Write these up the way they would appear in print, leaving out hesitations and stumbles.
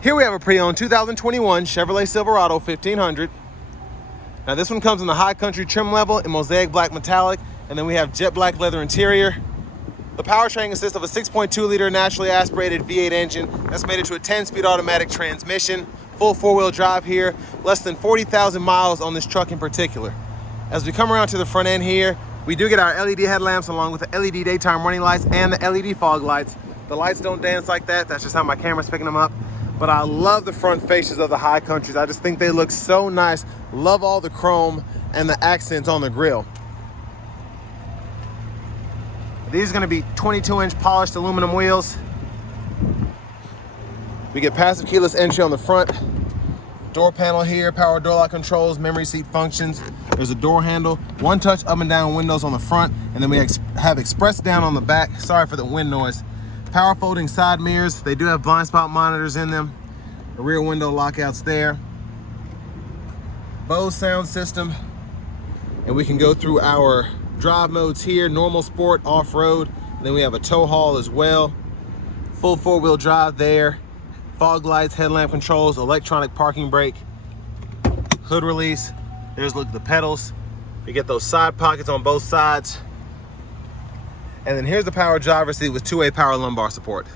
Here we have a pre-owned 2021 Chevrolet Silverado 1500. Now this one comes in the high country trim level in mosaic black metallic, and then we have jet black leather interior. The powertrain consists of a 6.2 liter naturally aspirated V8 engine that's made into a 10-speed automatic transmission, full four-wheel drive here, less than 40,000 miles on this truck in particular. As we come around to the front end here, we do get our LED headlamps along with the LED daytime running lights and the LED fog lights. The lights don't dance like that, that's just how my camera's picking them up. But I love the front fascias of the high countries. I just think they look so nice. Love all the chrome and the accents on the grille. These are gonna be 22-inch polished aluminum wheels. We get passive keyless entry on the front. Door panel here, power door lock controls, memory seat functions. There's a door handle, one touch up and down windows on the front, and then we have express down on the back. Sorry for the wind noise. Power folding side mirrors. They do have blind spot monitors in them. The rear window lockouts there. Bose sound system. And we can go through our drive modes here, normal, sport, off-road. Then we have a tow haul as well. Full four-wheel drive there. Fog lights, headlamp controls, electronic parking brake, hood release. There's look at the pedals. You get those side pockets on both sides. And then here's the power driver's seat with two-way power lumbar support.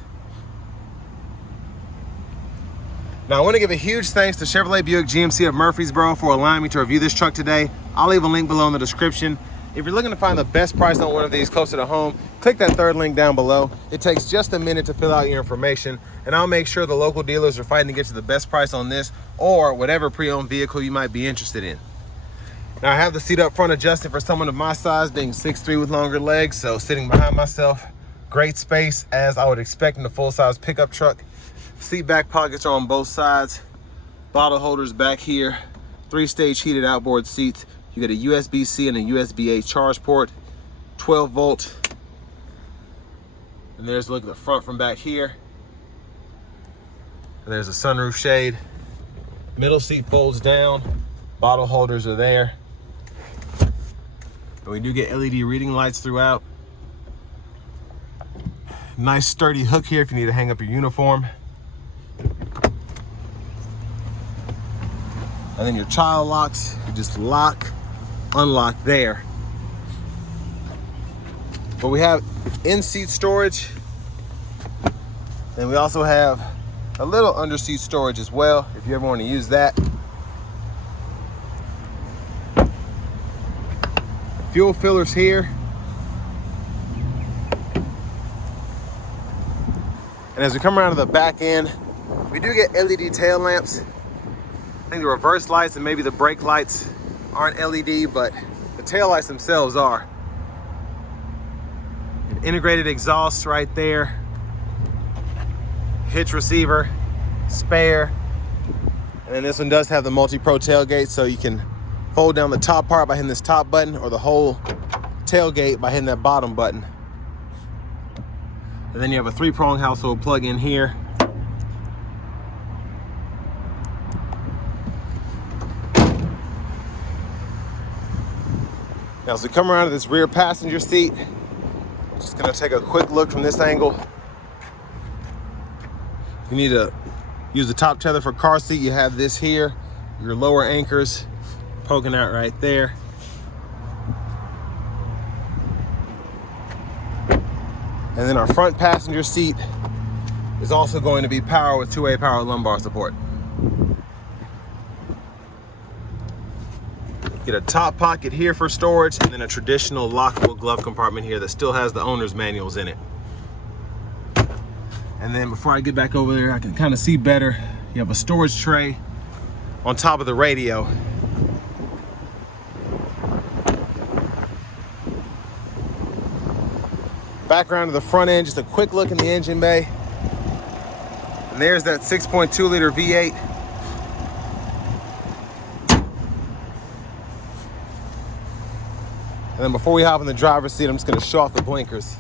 Now I want to give a huge thanks to Chevrolet Buick GMC of Murfreesboro for allowing me to review this truck today. I'll leave a link below in the description. If you're looking to find the best price on one of these closer to home, click that third link down below. It takes just a minute to fill out your information, and I'll make sure the local dealers are fighting to get you the best price on this or whatever pre-owned vehicle you might be interested in. Now I have the seat up front adjusted for someone of my size, being 6'3" with longer legs, so sitting behind myself, great space as I would expect in a full-size pickup truck. Seat back pockets are on both sides, bottle holders back here, 3-stage heated outboard seats. You get a USB-C and a USB-A charge port, 12 volt. And there's a look at the front from back here. And there's a sunroof shade. Middle seat folds down, bottle holders are there. And we do get LED reading lights throughout. Nice sturdy hook here if you need to hang up your uniform. And then your child locks, you just lock, unlock there. But we have in-seat storage. And we also have a little under-seat storage as well, if you ever want to use that. Fuel fillers here. And as we come around to the back end, we do get LED tail lamps. I think the reverse lights and maybe the brake lights aren't LED, but the tail lights themselves are. An integrated exhaust right there. Hitch receiver, spare. And then this one does have the multi-pro tailgate, so you can fold down the top part by hitting this top button, or the whole tailgate by hitting that bottom button. And then you have a 3-prong household plug in here. Now as we come around to this rear passenger seat, just gonna take a quick look from this angle. If you need to use the top tether for car seat, you have this here. Your lower anchors poking out right there. And then our front passenger seat is also going to be powered with two-way power lumbar support. Get a top pocket here for storage, and then a traditional lockable glove compartment here that still has the owner's manuals in it. And then before I get back over there, I can kind of see better. You have a storage tray on top of the radio. Back around to the front end, just a quick look in the engine bay. And there's that 6.2 liter V8. And then before we hop in the driver's seat, I'm just gonna show off the blinkers.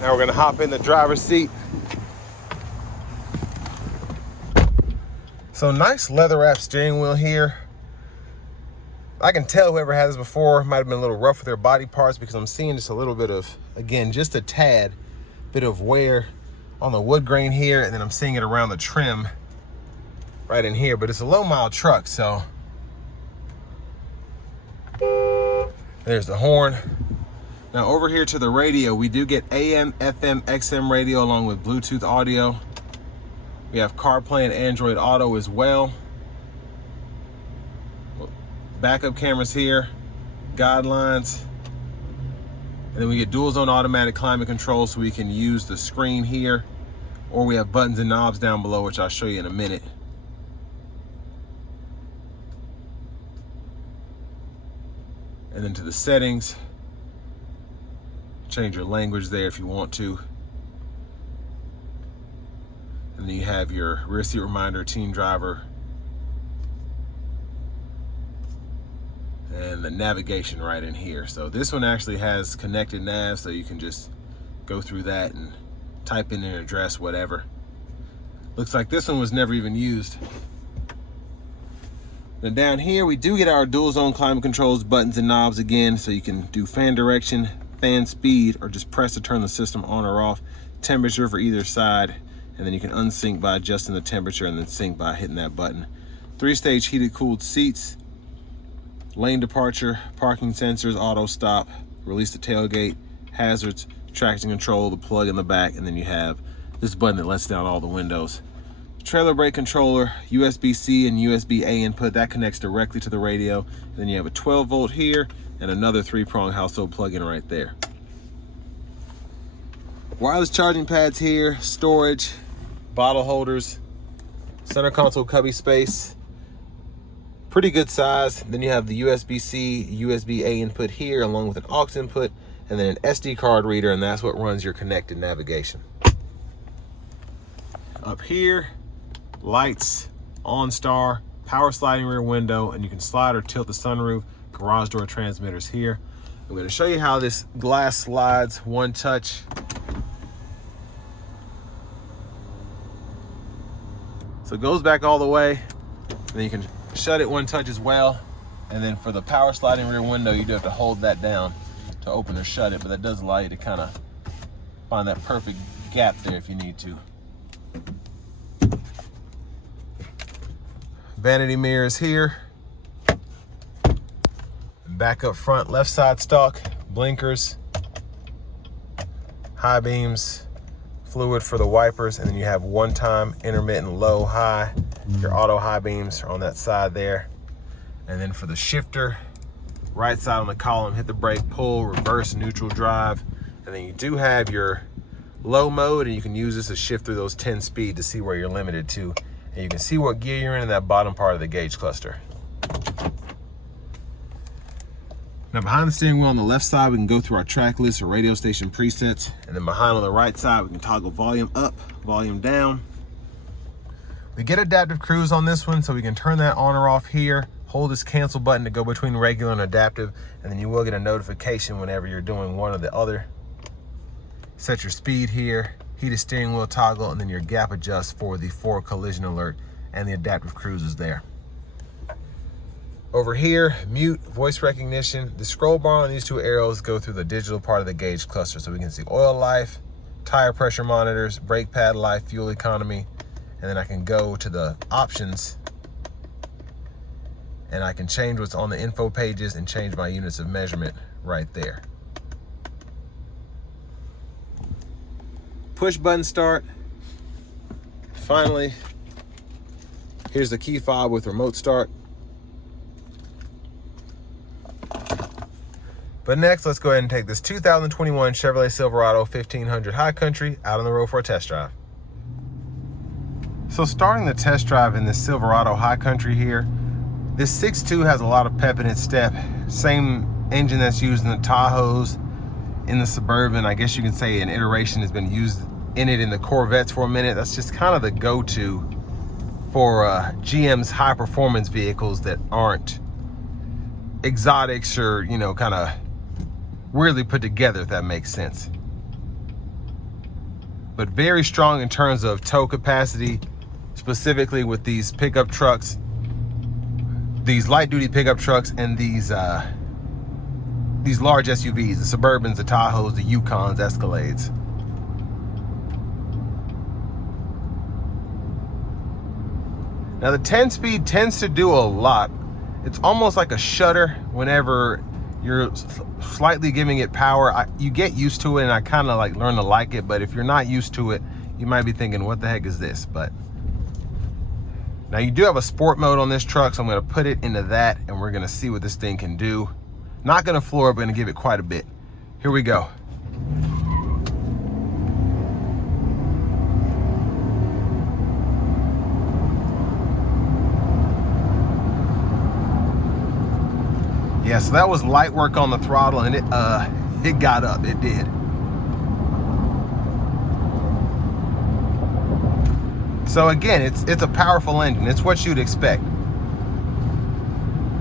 Now we're gonna hop in the driver's seat. So nice leather wrap steering wheel here. I can tell whoever had this before might have been a little rough with their body parts, because I'm seeing just a little bit of, again, just a tad bit of wear on the wood grain here, and then I'm seeing it around the trim right in here, but it's a low mile truck, so. There's the horn. Now over here to the radio, we do get AM, FM, XM radio along with Bluetooth audio. We have CarPlay and Android Auto as well. Backup cameras here, guidelines. And then we get dual zone automatic climate control, so we can use the screen here, or we have buttons and knobs down below, which I'll show you in a minute. And then to the settings, change your language there if you want to. And then you have your rear seat reminder, teen driver, and the navigation right in here. So this one actually has connected nav, so you can just go through that and type in an address, whatever. Looks like this one was never even used. Then down here, we do get our dual zone climate controls, buttons and knobs again, so you can do fan direction, fan speed, or just press to turn the system on or off, temperature for either side, and then you can unsync by adjusting the temperature and then sync by hitting that button. 3-stage heated cooled seats, lane departure, parking sensors, auto stop, release the tailgate, hazards, traction control, the plug in the back, and then you have this button that lets down all the windows. Trailer brake controller, USB-C and USB-A input, that connects directly to the radio. And then you have a 12-volt here and another 3-prong household plug-in right there. Wireless charging pads here, storage, bottle holders, center console cubby space, pretty good size. Then you have the USB-C, USB-A input here, along with an aux input, and then an SD card reader, and that's what runs your connected navigation. Up here, lights, OnStar, power sliding rear window, and you can slide or tilt the sunroof, garage door transmitters here. I'm going to show you how this glass slides one touch. So it goes back all the way, and then you can shut it one touch as well. And then for the power sliding rear window, you do have to hold that down to open or shut it, but that does allow you to kind of find that perfect gap there if you need to. Vanity mirrors here. Back up front, left side stalk, blinkers, high beams, fluid for the wipers, and then you have one-time intermittent low, high. Your auto high beams are on that side there. And then for the shifter, right side on the column, hit the brake, pull, reverse, neutral drive. And then you do have your low mode, and you can use this to shift through those 10 speed to see where you're limited to. And you can see what gear you're in that bottom part of the gauge cluster. Now behind the steering wheel on the left side, we can go through our track list or radio station presets. And then behind on the right side, we can toggle volume up, volume down. We get adaptive cruise on this one, so we can turn that on or off here. Hold this cancel button to go between regular and adaptive, and then you will get a notification whenever you're doing one or the other. Set your speed here, heated steering wheel toggle, and then your gap adjust for the forward collision alert, and the adaptive cruise is there. Over here, mute, voice recognition. The scroll bar on these two arrows go through the digital part of the gauge cluster, so we can see oil life, tire pressure monitors, brake pad life, fuel economy, and then I can go to the options and I can change what's on the info pages and change my units of measurement right there. Push button start. Finally, here's the key fob with remote start. But next, let's go ahead and take this 2021 Chevrolet Silverado 1500 High Country out on the road for a test drive. So starting the test drive in this Silverado High Country here, this 6.2 has a lot of pep in its step. Same engine that's used in the Tahoes, in the Suburban. I guess you can say an iteration has been used in it in the Corvettes for a minute. That's just kind of the go-to for GM's high performance vehicles that aren't exotics or, you know, kind of weirdly put together, if that makes sense. But very strong in terms of tow capacity. It's specifically with these pickup trucks, these light duty pickup trucks, and these large SUVs, the Suburbans, the Tahoes, the Yukons, Escalades. Now the 10-speed tends to do a lot. It's almost like a shutter whenever you're slightly giving it power. You get used to it, and I kind of like learn to like it, but if you're not used to it, you might be thinking, what the heck is this? But now you do have a sport mode on this truck, so I'm gonna put it into that, and we're gonna see what this thing can do. Not gonna floor it, but gonna give it quite a bit. Here we go. Yeah, so that was light work on the throttle, and it got up, it did. So again, it's a powerful engine. It's what you'd expect.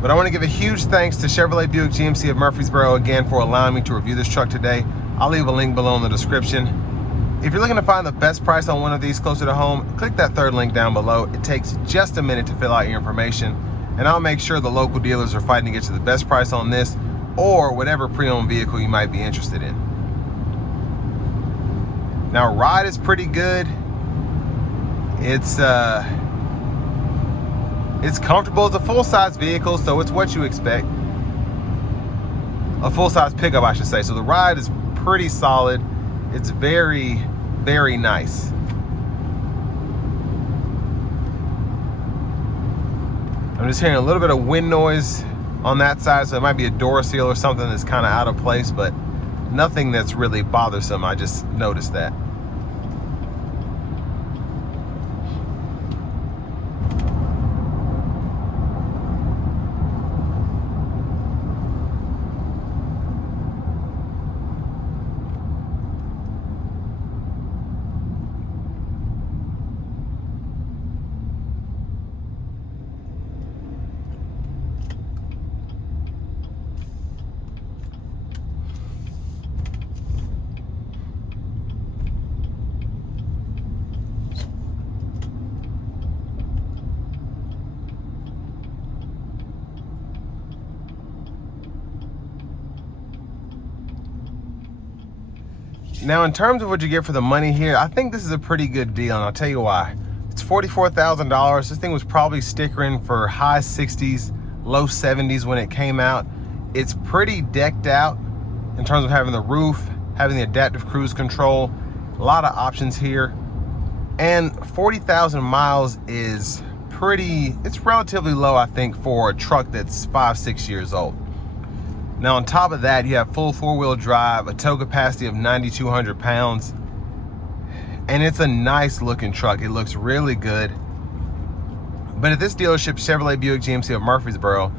But I want to give a huge thanks to Chevrolet Buick GMC of Murfreesboro again for allowing me to review this truck today. I'll leave a link below in the description. If you're looking to find the best price on one of these closer to home, click that third link down below. It takes just a minute to fill out your information, and I'll make sure the local dealers are fighting to get you the best price on this or whatever pre-owned vehicle you might be interested in. Now, ride is pretty good. It's comfortable. It's a full-size vehicle, so it's what you expect. A full-size pickup, I should say. So the ride is pretty solid. It's very, very nice. I'm just hearing a little bit of wind noise on that side, so it might be a door seal or something that's kind of out of place, but nothing that's really bothersome. I just noticed that. Now, in terms of what you get for the money here, I think this is a pretty good deal, and I'll tell you why. It's $44,000. This thing was probably stickering for high 60s, low 70s when it came out. It's pretty decked out in terms of having the roof, having the adaptive cruise control, a lot of options here. And 40,000 miles is it's relatively low, I think, for a truck that's 5-6 years old. Now, on top of that, you have full four-wheel drive, a tow capacity of 9,200 pounds, and it's a nice looking truck. It looks really good. But at this dealership, Chevrolet Buick GMC of Murfreesboro,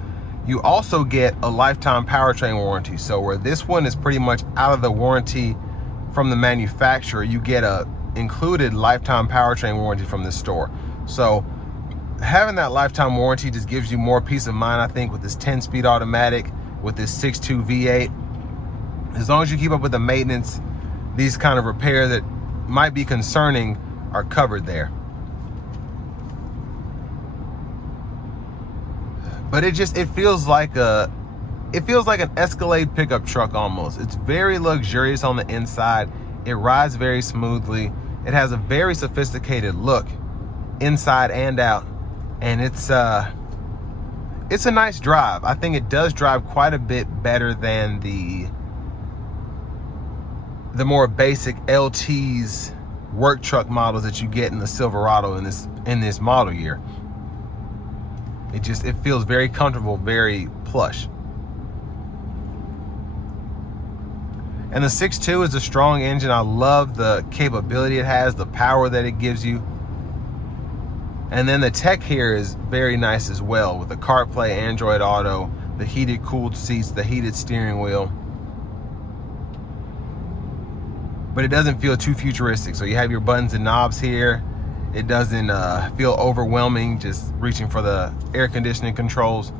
you also get a lifetime powertrain warranty. So where this one is pretty much out of the warranty from the manufacturer, you get a included lifetime powertrain warranty from this store. So having that lifetime warranty just gives you more peace of mind, I think, with this 10-speed automatic, with this 6.2 V8. As long as you keep up with the maintenance, these kind of repairs that might be concerning are covered there. But it feels like an Escalade pickup truck almost. It's very luxurious on the inside. It rides very smoothly. It has a very sophisticated look inside and out, and it's a nice drive. I think it does drive quite a bit better than the more basic LT's work truck models that you get in the Silverado in this model year. It feels very comfortable, very plush. And the 6.2 is a strong engine. I love the capability it has, the power that it gives you. And then the tech here is very nice as well, with the CarPlay, Android Auto, the heated cooled seats, the heated steering wheel. But it doesn't feel too futuristic. So you have your buttons and knobs here. It doesn't feel overwhelming just reaching for the air conditioning controls.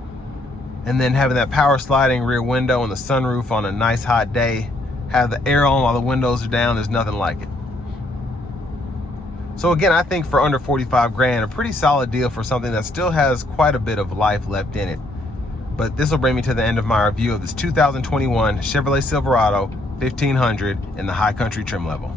And then having that power sliding rear window and the sunroof on a nice hot day. Have the air on while the windows are down. There's nothing like it. So again, I think for under 45 grand, a pretty solid deal for something that still has quite a bit of life left in it. But this will bring me to the end of my review of this 2021 Chevrolet Silverado 1500 in the high country trim level.